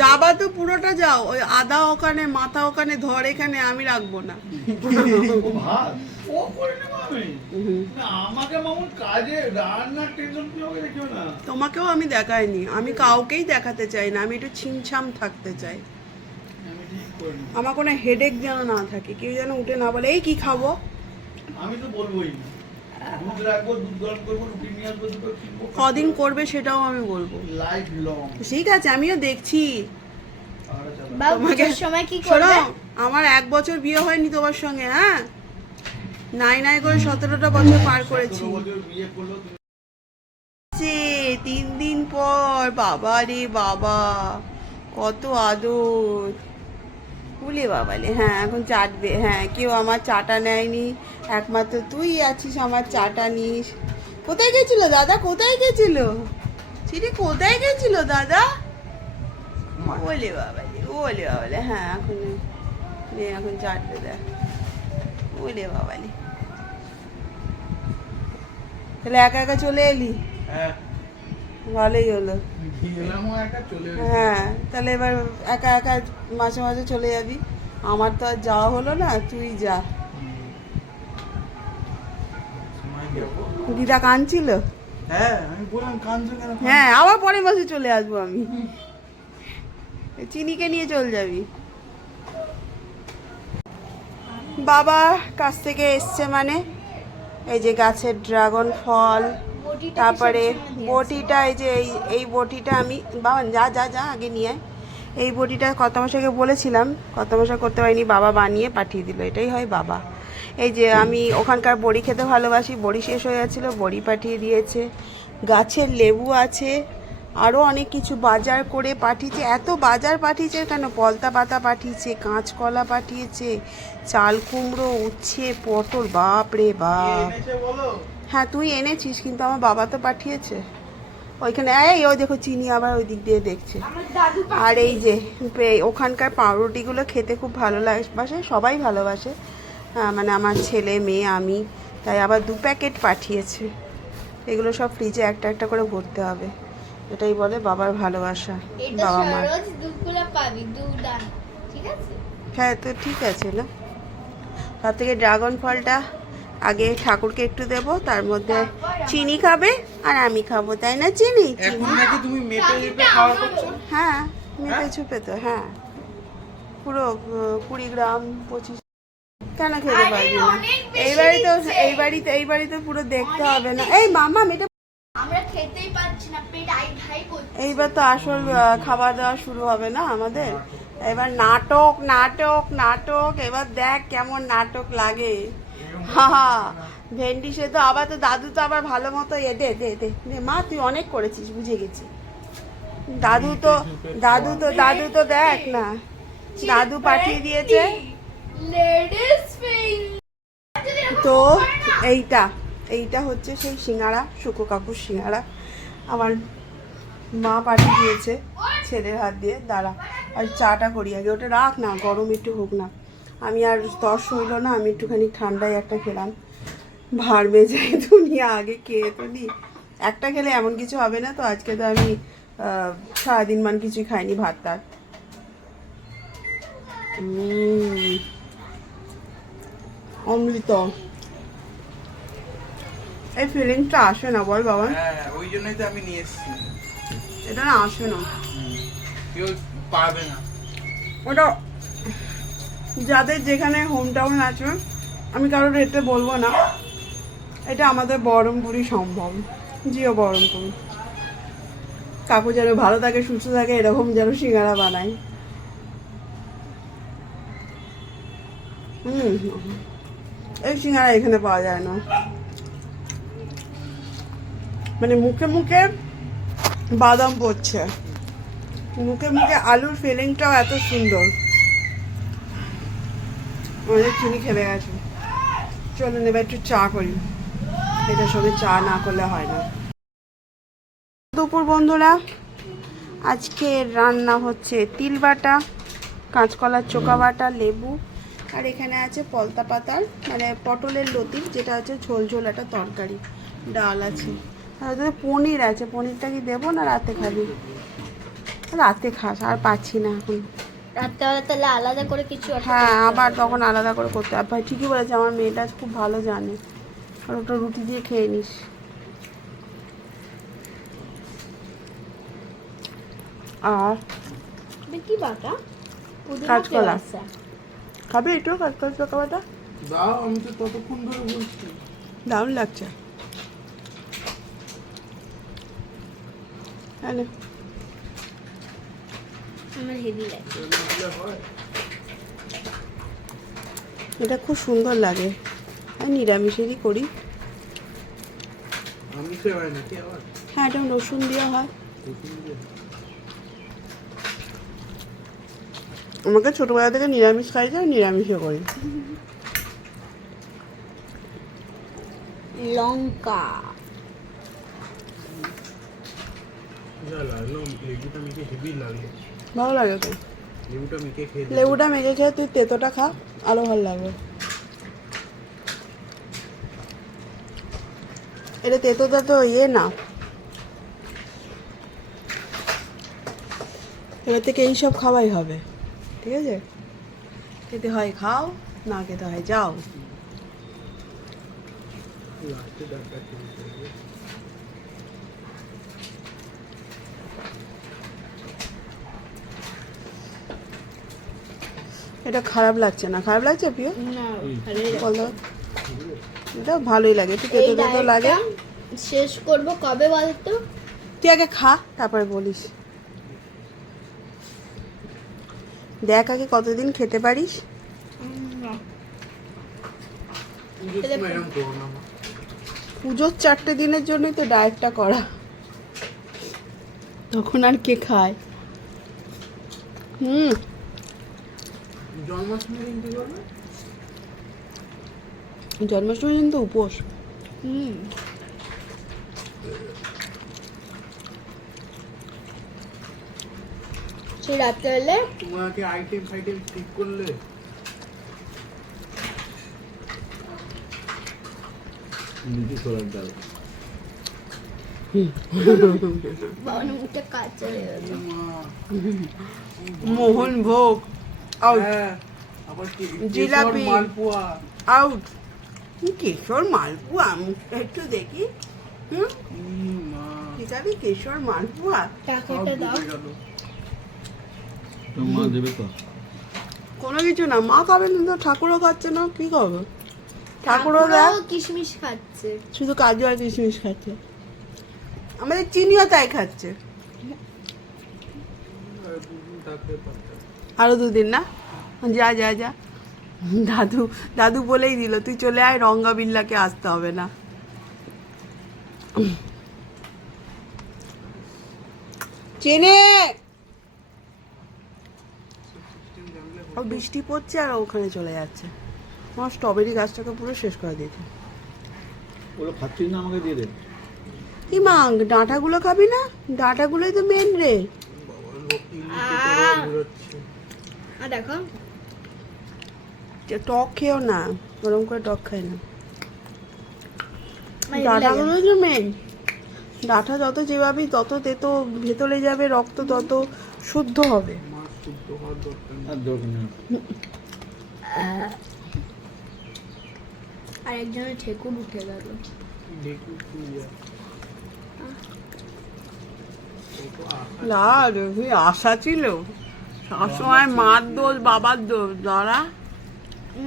যাবা তো পুরোটা যাও, ওই আদা ওখানে, মাথা ওখানে, ধর এখানে, আমি রাখবো না। তোমাকেও আমি দেখাইনি, আমি কাউকেই দেখাতে চাই না, আমি একটু ছিমছাম থাকতে চাই। আমার কোনো হেডেক যেন না থাকে, কেউ যেন উঠে না বলে এই কি খাবো। আমি তো বলবোই দুধ রাখবো, দুধ গরম করবো, রুটি নিয়ে আসবো, দুটো কিনবো, কদিন করবে সেটাও আমি বলবো। Life long. ঠিক আছে, আমিও দেখছি। তোমাকে সময় কি করবে? আমার 1 বছর বিয়ে হয়নি তোমার সঙ্গে, হ্যাঁ, নাই নাই করে 17টা বছর পার করেছি। 3 দিন পর, বাবা রে বাবা, কত আদর। বলে বাবালে, হ্যাঁ এখন চাটবে। হ্যাঁ, কেউ আমার চাটা নেয়নি, একমাত্র তুই আছিস আমার চাটা নিস। কোথায় গেছিল দাদা, কোথায় গেছিল চিনি, কোথায় গেছিল দাদা? বলে বাবালে, বলে বাবালে, হ্যাঁ এখন এখন চাটবে, দেখ বলে বাবালে। তাহলে একা একা চলে এলি? হ্যাঁ, ভালোই হলো। হ্যাঁ, তাহলে এবার একা একা মাঝে মাঝে চলে যাবি। আমার তো আর যাওয়া হলো না, তুই যা। দিদা কাঁদছিল? হ্যাঁ আমি বললাম কাঁদছো কেন? হ্যাঁ, আবার পরের মাসে চলে আসবো আমি। চিনিকে নিয়ে চলে যাবি। বাবা কাছ থেকে এসছে মানে এই যে গাছের ড্রাগন ফল, তারপরে বটিটা, এই যে এই বটিটা আমি, বাবা যা যা যা আগে নিয়ে আয়। এই বটিটা কর্তামশাইকে বলেছিলাম, কর্তামশাই করতে পারিনি, বাবা বানিয়ে পাঠিয়ে দিল। এটাই হয় বাবা। এই যে আমি ওখানকার বড়ি খেতে ভালোবাসি, বড়ি শেষ হয়ে যাচ্ছিলো, বড়ি পাঠিয়ে দিয়েছে। গাছের লেবু আছে, আরও অনেক কিছু বাজার করে পাঠিয়েছে। এত বাজার পাঠিয়েছে কেন, পলতা পাতা পাঠিয়েছে, কাঁচকলা পাঠিয়েছে, চাল কুমড়ো, উচ্ছে, পটল, বাপ রে বাপ। হ্যাঁ তুই এনেছিস, কিন্তু আমার বাবা তো পাঠিয়েছে। ওইখানে এই ও দেখো চিনি আবার ওই দিক দিয়ে দেখছে। আর এই যে ওখানকার পাউরুটিগুলো খেতে খুব ভালো বাসে, সবাই ভালোবাসে, মানে আমার ছেলে মেয়ে আমি, তাই আবার 2 প্যাকেট পাঠিয়েছে। এগুলো সব ফ্রিজে একটা একটা করে ভরতে হবে। এটাই বলে বাবার ভালোবাসা, বাবা মা। হ্যাঁ তো ঠিক আছে না। তার থেকে ড্রাগন ফলটা আগে ঠাকুরকে একটু দেব, তার মধ্যে চিনি খাবে আর আমি খাবো, তাই না চিনি? তুমি মেপে মেপে খাওয়া করছো? হ্যাঁ মেপে ছুপে তো, হ্যাঁ পুরো 20 গ্রাম 25। কেন খেতে পারবি না? এই বাড়িতে পুরো দেখতে হবে না। এই মামা এটা আমরা খেতেই পাচ্ছি না, পেট আই করছে। এইবার তো আসল খাবার দাওয়া শুরু হবে না আমাদের। এবার নাটক নাটক নাটক, এবার দেখ কেমন নাটক লাগে। হা, ভেন্ডি সে তো আবার, তো দাদু তো আবার ভালো মতো দে দে দে দে। মা তুই অনেক করেছিস, বুঝে গেছি। দাদু তো দেখ না, দাদু পাঠিয়ে দিয়েছে। তো এইটা হচ্ছে সেই সিঙ্গাড়া, শুকো কাকুর সিঙ্গাড়া আমার মা পাঠিয়ে দিয়েছে ছেলের হাত দিয়ে। দাঁড়া, আর চাটা করি আগে, ওটা রাখ না, গরম একটু হোক না। আমি আর তর্স হইল না, আমি একটুখানি ঠান্ডায় একটা খেলাম। ভার বেজে দুনিয়া, আগে খেয়ে তো নি, একটা খেলে এমন কিছু হবে না তো। আজকে তো আমি সারাদিন মান কিছুই খাইনি, ভাত টাত। অমৃত। এই ফিলিংসটা আসে না বল বাবা? হ্যাঁ ওই জন্যই তো আমি নিয়ে এসেছি। এটা না আসে না, কেউ পাবে না ওটা। যাদের যেখানে হোম টাউন আছে, আমি কারোর রেটে বলবো না, এটা আমাদের বহরমপুরই সম্ভব। জিও বহরমপুর। কাকু যেন ভালো থাকে, সুস্থ থাকে, এরকম যেন সিঙ্গারা বানায়। এই সিঙ্গারা এখানে পাওয়া যায় না। মানে মুখে মুখে বাদাম পড়ছে, মুখে মুখে আলুর ফিলিংটাও এত সুন্দর। অনেক চিনি খেলে গেছে। চলুন এবার একটু চা করি, এটার সঙ্গে চা না করলে হয় না। দুপুর বন্ধুরা, আজকে রান্না হচ্ছে তিল বাটা, কাঁচকলার চোকা বাটা, লেবু, আর এখানে আছে পলতা পাতার মানে পটলের লতি, যেটা আছে ঝোল ঝোল একটা তরকারি, ডাল আছে, আর ওদের পনির আছে। পনিরটা কি দেবো না রাতে খাবি? রাতে খাস, আর পাচ্ছি না এখন। রাত্রেবেলা তাহলে আলাদা করে কিছু একটা হ্যাঁ, করতে আবার হবে। তখন আলাদা করে করতে হবে। ভাই ঠিকই বলেছে, আমার মেয়েটা খুব ভালো জানে। আর ওটা রুটি দিয়ে খেয়ে নিস। আর এটা কি বাটা? পুদিনা কাঁচকলা। পেঁয়াজ। খাবে একটু কাঁচকলা চকাবাটা? দাও, আমি তো ততক্ষণ ধরে বলছি। দারুণ লাগছে। হ্যাঁ না? আমার হেভি লাগে। এটা খুব সুন্দর লাগে। আমি নিরামিষেরই করি। আমি সে হয় নাকি আবার? হ্যাঁ, এটা রসুন দেওয়া হয়। আমাকে ছোটবেলা থেকে নিরামিষ খাই, যায় নিরামিষও করি। লঙ্কা। যা লাগলো, লেবুটা মেখে হেভি লাগলো। ভালো লাগে তো। লেবুটা মেখে খেয়ে দেখো। লেবুটা মেখে খেয়ে তুই তেতোটা খা, আরো ভালো লাগবে। এটা তেতোটা তো ইয়ে না, এবার থেকে এইসব খাওয়াই হবে, ঠিক আছে? খেতে হয় খাও, না খেতে হয় যাও। লাস্টে ডাক্তার চেঞ্জ করবে। এটা খারাপ লাগছে না? খারাপ লাগছে প্রিয়? না, ভালোই লাগে। বলো। এটা ভালোই লাগে, একটু এই তেতো তেতো লাগে। ডায়েটটা শেষ করব কবে বলতো? তুই আগে খা, তারপরে বলিস। দেখ আগে কতদিন খেতে পারিস। পুজোর সময় এরম করো না মা। পুজোর 4টে দিনের জন্যই তো ডায়েটটা করা, তখন আর কে খায়? জন্মাষ্টমী দিন কি করবে? জন্মাষ্টমী দিন তো উপোস। সেই রাত্রেবেলা তোমরা কি আইটেম ফাইটেম ঠিক করলে? লুচি ছোলার ডাল। বাবার মুখটা কাঁচা হয়ে গেল। মোহন ভোগ আউট, হ্যাঁ, আবার কি জিলাপি। কেশর মালপোয়া। আউট। কেশর মালপুয়া, মুখটা একটু দেখি। মা, হিসাবে কেশর মালপুয়া। সব টাকাটা দাও। ডুবে গেল। মা দেবে তো? কোনো কিছু না, মা খাবে না তো, ঠাকুরও খাচ্ছে না, কি খাবে? ঠাকুরও দেখ, ঠাকুরও কিশমিশ খাচ্ছে। শুধু কাজু আর কিশমিশ খাচ্ছে। আমাদের চিনিও তাই খাচ্ছে। আর দুদিন থাকতে পারতাম। আরো 2 দিন না? যা যা যা, দাদু দাদু বলেই দিল তুই চলে আয়, রঙ্গা বিল্লাকে আসতে হবে না। চেনে ও বৃষ্টি পড়ছে আর ওখানে চলে যাচ্ছে। আমার স্ট্রবেরি গাছটাকে পুরো শেষ করে দিয়েছে। ওগুলো খাচ্ছিস না, আমাকে দিয়ে দে। কি মা, ডাঁটাগুলো খাবি না? ডাঁটাগুলোই তো মেন রে। বাবা, লক্ষ্মী পেটে বেরোচ্ছে। আর দেখো যে টক খেও না, গরম করে টক খাই না। আমার হেভি লাগে। ডাঁটাগুলোই তো মেন। ডাঁটা যত যেভাবে তত তেতো ভেতরে যাবে, রক্ত তত শুদ্ধ হবে। মাছ শুদ্ধ হওয়ার দরকার নেই। আর দরকার নেই। আর একজনের ঠেকুর উঠে গেল। দেখি তুই যা। কত আশা। লাগ আশা ছিল, সবসময় মার দোষ বাবার দোষ। দাঁড়া,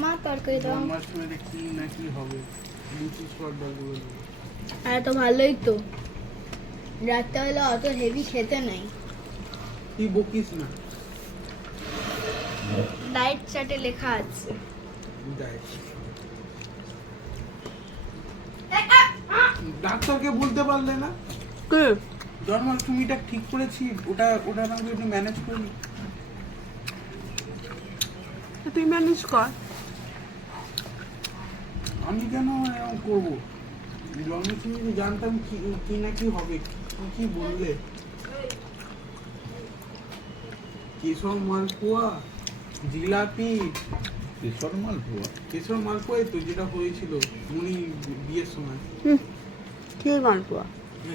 মা তরকারি দাও। জন্মাষ্টমীতে কি না কি হবে, লুচি ছোলার ডাল গুলো দেবো। আর তো ভালোই তো, রাত্রেবেলা অত হেভি খেতে নাই। তুই বকিস না। ডায়েট চার্টে লেখা আছে। দেখ, ডাক্তারকে বলতে পারলে না কে? জন্মাষ্টমীটা ঠিক করেছি, ওটা ওটা না একটু ম্যানেজ করি। তুই ম্যানেজ কর। আমি কেন এরকম করবো? জন্মাষ্টমী জানতাম কি কি না কি হবে, তুমি কি বললে? কেশর মালপোয়া, জিলাপি। কেশর মালপোয়া? কেশর মালপোয়াই তো যেটা হয়েছিল উনি বিয়ের সময়। কি মালপোয়া?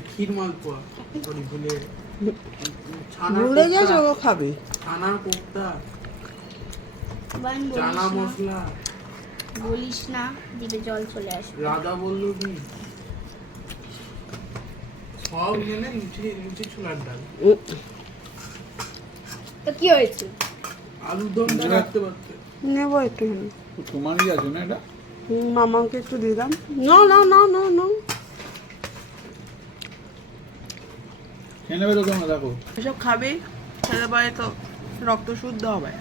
ক্ষীর মালপোয়া, সরি ভুলে। ছানার ভুলে কোপ্তা, গেছে ও খাবে। ছানার কোপ্তা, বান চানা বলিস না, মশলা, বলিস না, জিভে জল চলে আসবে। রাধা বল্লভী, সব মেনে লুচি ছোলার ডাল, তো কি হয়েছে? আলুর দমটা রাখতে পারতে। নেবো একটুখানি। তোমারই আছে না এটা? মামাকে একটু দিলাম। না না না না না, খেয়ে নেবে তো তোমরা, দেখো। এসব খাবে, খেতে পারে তো রক্ত শুদ্ধ হবে।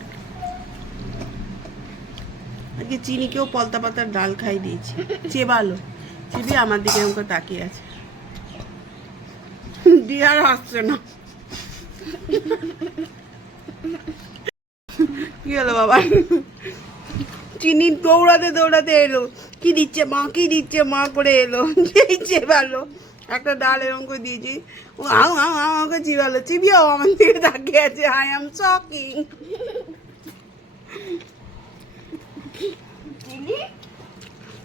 আজকে চিনিকেও পলতা পাতার ডাল খাই দিয়েছি, চেবালো, চিবি আমার দিকে এরকম করে তাকিয়ে আছে। দিয়ে আর হাসছে না। কি হলো বাবা? চিনি দৌড়াতে দৌড়াতে এলো, কি দিচ্ছে মা, কি দিচ্ছে মা করে এলো, যেই চেবালো একটা ডাল এরকম করে দিয়েছি, ও আও আও আও আমাকে চিবালো, চিবিও আমার দিকে তাকিয়ে আছে। I am shocking.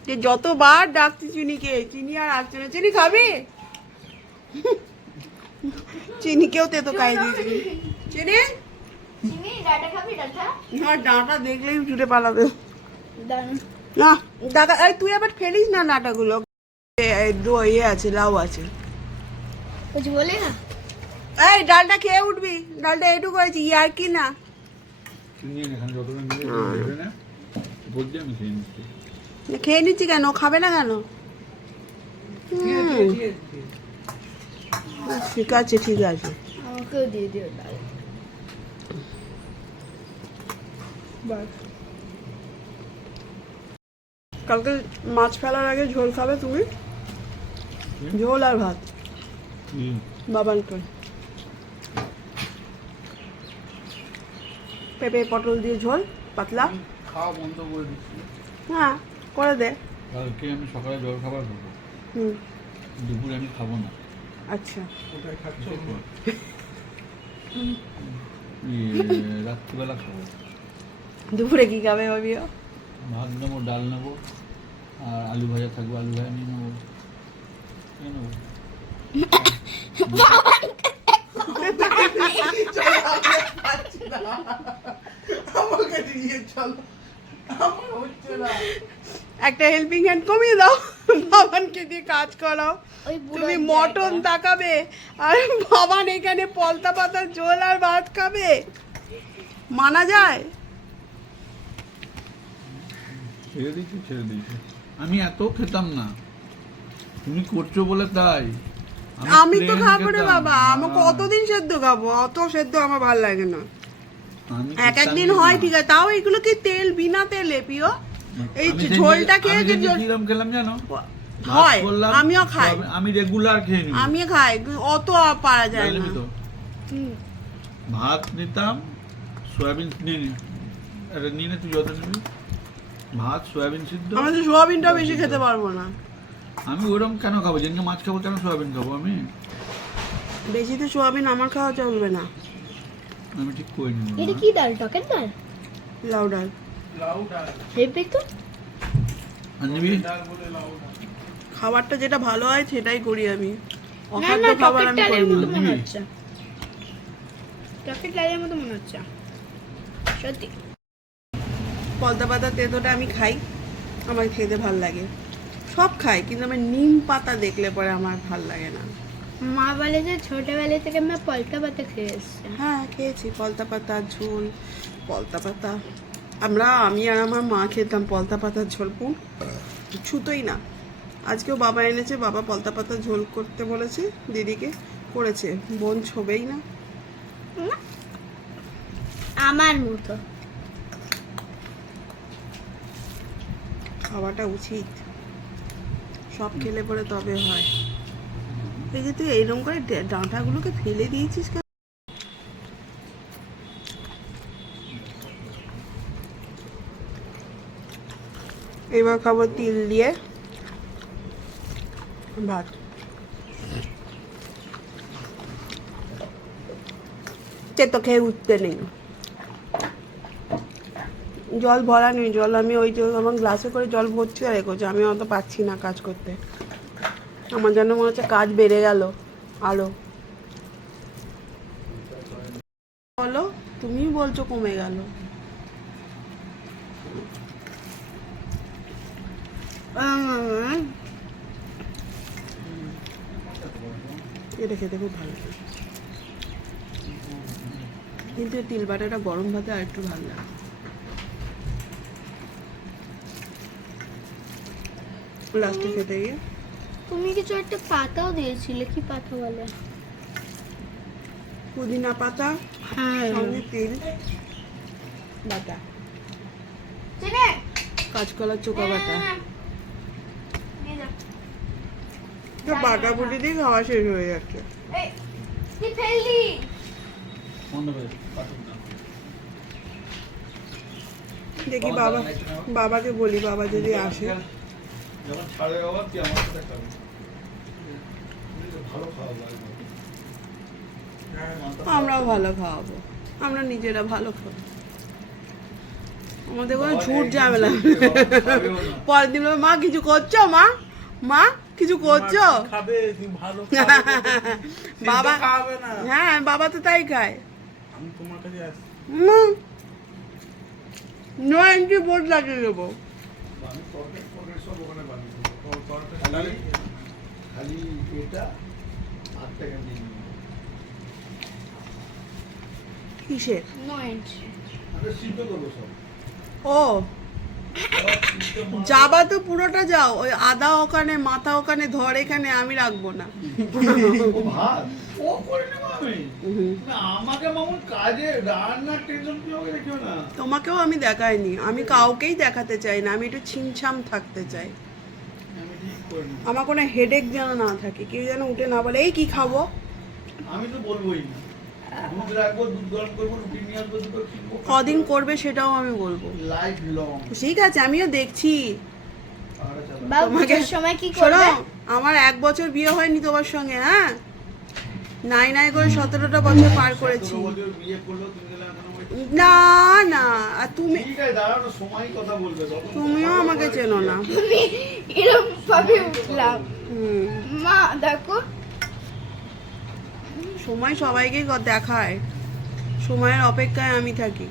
যে যতবার ডাকছি চিনিকে, চিনি আর আসছে না। চিনি খাবি? চিনিকেও তেতো খাই দিয়েছি। চিনি চিনি ডাটা খাবি? ডাটা আমার ডাঁটা দেখলেই ছুটে পালাবে। দাঁড়া, না ডাটা, এই তুই আবার ফেলিস না ডাঁটাগুলো। ইয়ে আছে, লাউ আছে। কিছু বলে না। এই ডালটা খেয়ে উঠবি, ডালটা এইটুকু হয়েছে, ইয়ার কি না। নিয়ে নে, এখানে যতটা নিয়ে নেবে না, বলছি আমি খেয়ে নিচ্ছি। খেয়ে নিচ্ছি কেন, ও খাবে না কেন? ঠিক আছে ঠিক আছে। আমাকেও দিয়ে দিও ডাল। কালকে মাছ ফেলার আগে ঝোল খাবে তুমি? ঝোল আর ভাত বাবানকে। পেঁপে পটল দিয়ে ঝোল পাতলা। খাওয়া বন্ধ করে দিচ্ছি। হ্যাঁ করে দে। কালকে আমি সকালে জল খাবার খাবো, হুম দুপুরে আমি খাবো না। আচ্ছা। কোথায় খাচ্ছ? রাত্রিবেলা খাবো। দুপুরে কি খাবে ভাবিও? ভাত নেবো, ডাল নেবো, আর আলু ভাজা থাকবে, আলু ভাজা নিয়ে নেবো। নিয়ে নেবো। আমাকে নিয়ে চলো, আমার হচ্ছে না। একটা হেল্পিং হ্যান্ড কমিয়ে দাও, বাবানকে দিয়ে কাজ করাও। ওই বুড়োর তুমি মটন জায়গায়। তাকাবে আর বাবান এখানে পলতা পাতার ঝোল আর ভাত খাবে, মানা যায়? ছেড়ে দিয়েছি, ছেড়ে দিয়েছি। আমি এত খেতাম না, তুমি করছো বলে তাই। আমি তো plain খাবো রে খেতাম। বাবা, আমি কতদিন সেদ্ধ খাবো? অত সেদ্ধ আমার ভালো লাগে না। আমি এক খেতামই একদিন না। হয় ঠিক আছে, তাও এগুলো কি তেল, বিনা তেলে পিও? এই আমি ঝোলটা সেদিন- খেয়ে আমি যে সেদিন ঝোল- কিরম খেলাম জানো? ভাত হয়, করলাম, আমিও খাই, আমি রেগুলার খেয়ে নিই। আমিও খাই, অত আর পারা যায় না। তো হুম। ভাত নিতাম, সয়াবিন নিয়ে নি, এটা নিয়ে নে, তুই যত নিবি। ভাত, সয়াবিন সিদ্ধ। আমি তো সোয়াবিনটা বেশি খেতে পারবো না। আমি ওরকম কেন খাবো? যেদিনকে মাছ খাবো কেন সয়াবিন খাবো আমি? বেশি তো সোয়াবিন আমার খাওয়া চলবে না। আমি ঠিক করে নিব। এটা কি ডাল? টকের ডাল? লাউ ডাল। লাউ ডাল, হেবি তো। আর নিবি? ডাল বলে লাউ ডাল। খাবারটা যেটা ভালো হয় সেটাই করি আমি, না অখাদ্য না, খাবার টকের আমি ডালের করি মতো না। মনে হচ্ছে। টকের ডালের মতো মনে হচ্ছে সত্যি। পলতা পাতা তেঁতোটা আমি খাই, আমার খেতে ভাল লাগে। সব খাই, কিন্তু আমার নিম পাতা দেখলে পরে আমার ভাল লাগে না। মা বলে যে ছোটবেলা থেকে আমি পলতা পাতা খেয়ে এসছি। হ্যাঁ খেয়েছি পলতা পাতা ঝোল, পলতা পাতা আমি আর আমার মা খেতাম পলতা পাতার ঝোল, ছুতোই না। আজকেও বাবা এনেছে, বাবা পলতা পাতার ঝোল করতে বলেছে, দিদিকে করেছে, বোন ছবেই না। আমার মতো। খাওয়াটা উচিত, সব খেলে পরে তবে হয়। এই যে তুই এইরকম করে ডাঁটাগুলোকে ফেলে দিয়েছিস কেন? এবার খাবো তিল দিয়ে ভাত। তো খেয়ে উঠতে নেই, জল ভরা নেই, জল আমি ওই যে আমার গ্লাসে করে জল ভরছি আর রেখেছি, আমি অত পাচ্ছি না কাজ করতে। আমার যেন মনে হচ্ছে কাজ বেড়ে গেল আরো। তুমি বলছো কমে গেল। এটা খেতে খুব ভালো লাগে। কিন্তু এই তিল বাটাটা গরম ভাতে আর একটু ভালো লাগে। লাস্টে খেতে গিয়ে তুমি কিছু একটা পাতাও দিয়েছিলে, কি পাতা বলে? পুদিনা পাতা, হ্যাঁ সঙ্গে তিল বাটা, কাঁচকলার চোকা বাটা। তো বাটা বুটি দিয়ে খাওয়া শেষ হয়ে যাচ্ছে। বন্ধ করে কাটুন না। দেখি বাবা, বাবাকে বলি বাবা যদি আসে। যখন ছাড়ে বাবা তুই আমার সাথে খাবি। তুমি তো ভালো খাওয়া লাগে। আমরাও ভালো খাওয়াবো, আমরা নিজেরা ভালো খাবো, আমাদের কোনো ঝুট ঝামেলা নেই। পরের দিন বলবে, মা কিছু করছো, মা মা কিছু করছো? খাবে ভালো খাবে। বাবা খাবে না। হ্যাঁ, বাবা তো তাই খায়। আমি তোমার কাছে আসছি। নো এন্ট্রি বোর্ড লাগিয়ে দেবো। আমি তরকারি সব ওখানে বানিয়ে দেবো। তরকারি খালি এটা 8 টাকা দিয়ে নিবো। কিসের? আরে সিদ্ধ করবো সব। ও সব সিদ্ধ মাছ। যাবা তো পুরোটা যাও, ওই আদা ওখানে, মাথা ওখানে, ধর এখানে, আমি রাখবো না। ও ভাত ও করে নেবো আমি। তুমি আমাকে মামুন কাজে রান্নার টেনশন কি হবে দেখিও না। তোমাকেও আমি দেখাইনি, আমি কাউকেই দেখাতে চাই না, আমি একটু ছিমছাম থাকতে চাই। আমি ঠিক করে নেবো। আমার কোনো হেডেক যেন না থাকে, কেউ যেন উঠে না বলে এই কি খাবো। আমি তো বলবোই না। দুধ রাখবো, দুধ গরম করবো, রুটি নিয়ে আসবো, দুটো কিনবো। কদিন করবে সেটাও আমি বলবো। Life long. ঠিক আছে, আমিও দেখছি। বাবু তোমাকে পুজোর সময় কি শোনো, করবে? আমার 1 বছর বিয়ে হয়নি তোমার সঙ্গে, হ্যাঁ, নাই নাই করে 17টা বছর পার করেছি। 17 বছর বিয়ে করলেও তুমি গেলে এখনো ওই- না না, আর তুমি, ঠিক আছে, দাঁড়ানো সময় কথা বলবে তখন। তুমিও আমাকে চেনো না। তুমি এরকম ভাবে উঠলাম। হুম, মা দেখো, সময় সবাইকেই দেখায়, সময়ের অপেক্ষায় আমি থাকি।